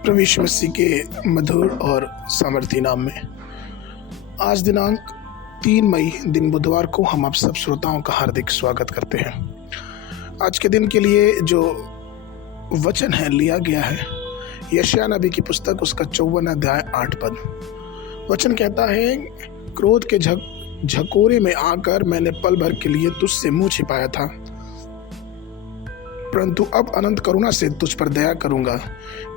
प्रभु यीशु मसीह के मधुर और सामर्थी नाम में आज दिनांक 3 मई दिन बुधवार को हम आप सब श्रोताओं का हार्दिक स्वागत करते हैं। आज के दिन के लिए जो वचन है लिया गया है यशायाह नबी की पुस्तक उसका 54 अध्याय 8 पद। वचन कहता है, क्रोध के झकोरे में आकर मैंने पल भर के लिए तुझसे मुंह छिपाया था, परंतु अब अनंत करुणा से तुझ पर दया करूंगा।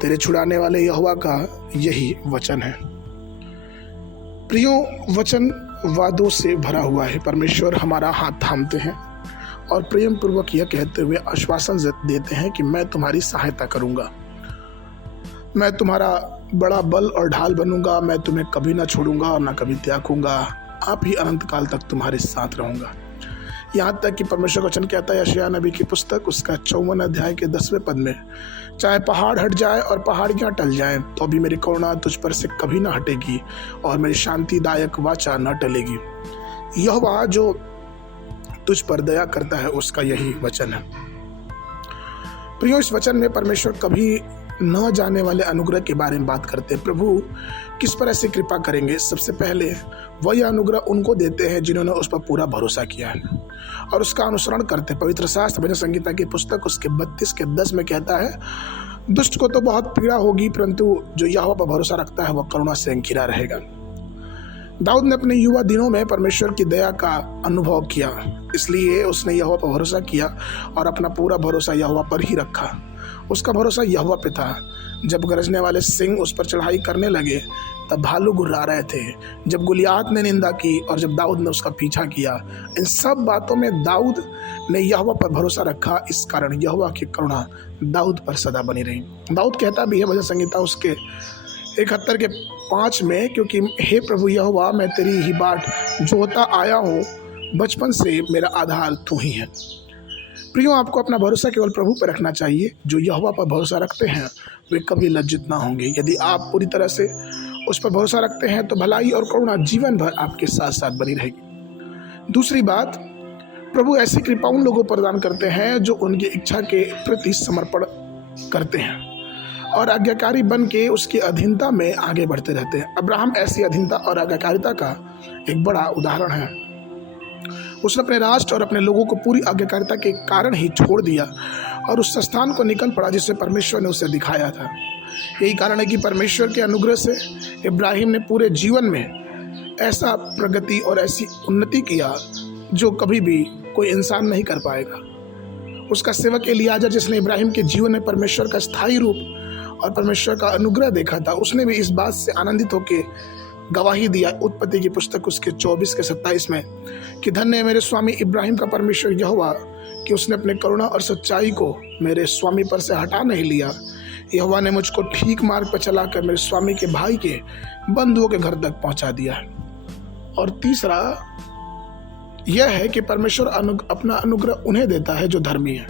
तेरे छुड़ाने वाले यहोवा का यही वचन है। प्रियो, वचन वादों से भरा हुआ है। परमेश्वर हमारा हाथ थामते हैं और प्रेम पूर्वक यह कहते हुए आश्वासन देते हैं कि मैं तुम्हारी सहायता करूंगा, मैं तुम्हारा बड़ा बल और ढाल बनूंगा, मैं तुम्हें कभी ना छोड़ूंगा और ना कभी त्यागूंगा, आप ही अनंत काल तक तुम्हारे साथ रहूंगा। यहाँ तक कि परमेश्वर का वचन कहता है यशायाह नबी की पुस्तक उसका 54 अध्याय के 10वें पद में, चाहे पहाड़ हट जाए और पहाड़ियाँ टल जाएं, तो भी मेरी करुणा तुझ पर से कभी ना हटेगी और मेरी शांतिदायक वाचा न टलेगी। यहोवा जो तुझ पर दया करता है उसका यही वचन है। प्रियो, इस वचन में परमेश्वर कभी न जाने वाले अनुग्रह के बारे में बात करते हैं। प्रभु किस पर ऐसी कृपा करेंगे? सबसे पहले वही अनुग्रह उनको देते हैं जिन्होंने उस पर पूरा भरोसा किया है और उसका अनुसरण करते हैं। पवित्र शास्त्र भजन संहिता की पुस्तक उसके 32 के 10 में कहता है, दुष्ट को तो बहुत पीड़ा होगी, परंतु जो यहोवा पर भरोसा रखता है वह करुणा से घिरा रहेगा। दाऊद ने अपने युवा दिनों में परमेश्वर की दया का अनुभव किया, इसलिए उसने यहोवा पर भरोसा किया और अपना पूरा भरोसा यहोवा पर ही रखा। उसका भरोसा यहोवा पे था। जब गरजने वाले सिंह उस पर चढ़ाई करने लगे तब भालू गुर्रा रहे थे, जब गुलियात ने निंदा की और जब दाऊद ने उसका पीछा किया, इन सब बातों में दाऊद ने यहोवा पर भरोसा रखा। इस कारण यहोवा की करुणा दाऊद पर सदा बनी रही। दाऊद कहता भी है भजन संहिता उसके 71 के 5 में, क्योंकि हे प्रभु यहोवा, मैं तेरी ही बाट जोता आया हूँ, बचपन से मेरा आधार तू ही है। प्रियो, आपको अपना भरोसा केवल प्रभु पर रखना चाहिए। जो यहोवा पर भरोसा रखते हैं वे कभी लज्जित ना होंगे। यदि आप पूरी तरह से उस पर भरोसा रखते हैं तो भलाई और करुणा जीवन भर आपके साथ साथ बनी रहेगी। दूसरी बात, प्रभु ऐसी कृपा उन लोगों पर प्रदान करते हैं जो उनकी इच्छा के प्रति समर्पण करते हैं और आज्ञाकारी बन के उसकी अधीनता में आगे बढ़ते रहते हैं। अब्राहम ऐसी अधीनता और आज्ञाकारिता का एक बड़ा उदाहरण है। उसने अपने राष्ट्र और अपने लोगों को पूरी आज्ञाकारिता के कारण ही छोड़ दिया और उस स्थान को निकल पड़ा जिसे परमेश्वर ने उसे दिखाया था। यही कारण है कि परमेश्वर के अनुग्रह से इब्राहिम ने पूरे जीवन में ऐसा प्रगति और ऐसी उन्नति किया जो कभी भी कोई इंसान नहीं कर पाएगा। उसका सेवक एलियाजर, जिसने इब्राहिम के जीवन में परमेश्वर का स्थायी रूप और परमेश्वर का अनुग्रह देखा था, उसने भी इस बात से आनंदित होकर गवाही दिया उत्पत्ति की पुस्तक उसके 24 के 27 में कि धन्य है मेरे स्वामी इब्राहिम का परमेश्वर यहोवा कि उसने अपने करुणा और सच्चाई को मेरे स्वामी पर से हटा नहीं लिया। यहोवा ने मुझको ठीक मार्ग पर चलाकर मेरे स्वामी के भाई के बंधुओं के घर तक पहुंचा दिया है। और तीसरा यह है कि परमेश्वर अपना अनुग्रह उन्हें देता है जो धर्मी है।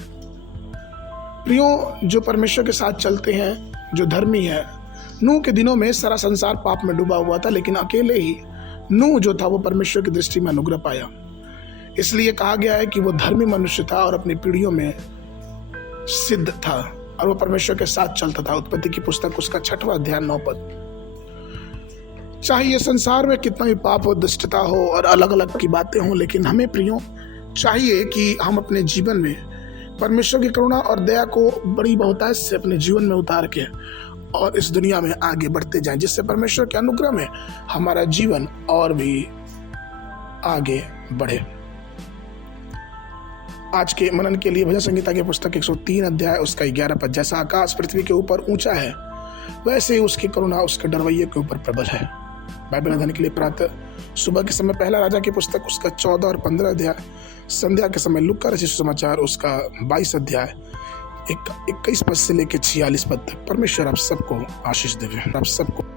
प्रियो, जो परमेश्वर के साथ चलते हैं, जो धर्मी है। नूह के दिनों में सारा संसार पाप में डूबा हुआ था, लेकिन अकेले ही नूह जो था वो परमेश्वर की दृष्टि में अनुग्रह पाया। इसलिए कहा गया है कि वो धर्मी मनुष्य था और अपनी पीढ़ियों में सिद्ध था और वो परमेश्वर के साथ चलता था। उत्पत्ति की पुस्तक उसका 6वां अध्याय 9 पद। चाहे ये संसार में कितना भी पाप हो, दुष्टता हो और अलग अलग की बातें हों, लेकिन हमें प्रियो चाहिए कि हम अपने जीवन में परमेश्वर की करुणा और दया को बड़ी बहुतायत से अपने जीवन में उतार के और इस दुनिया में आगे बढ़ते जाएं, जिससे परमेश्वर के अनुग्रह में हमारा जीवन और भी आगे बढ़े। आज के मनन के लिए भजन संहिता की पुस्तक 103 अध्याय उसका 11 पद, जैसा आकाश पृथ्वी के ऊपर ऊंचा है वैसे ही उसकी करुणा उसके डरवैये के ऊपर प्रबल है। बाइबल अध्ययन के लिए प्रातः सुबह के समय पहला राजा की पुस्तक उसका 14 और 15 अध्याय, संध्या के समय लूका रचित सुसमाचार उसका 22 अध्याय 21 पद से लेकर 46 पद तक। परमेश्वर आप सबको आशीष देवे। आप सबको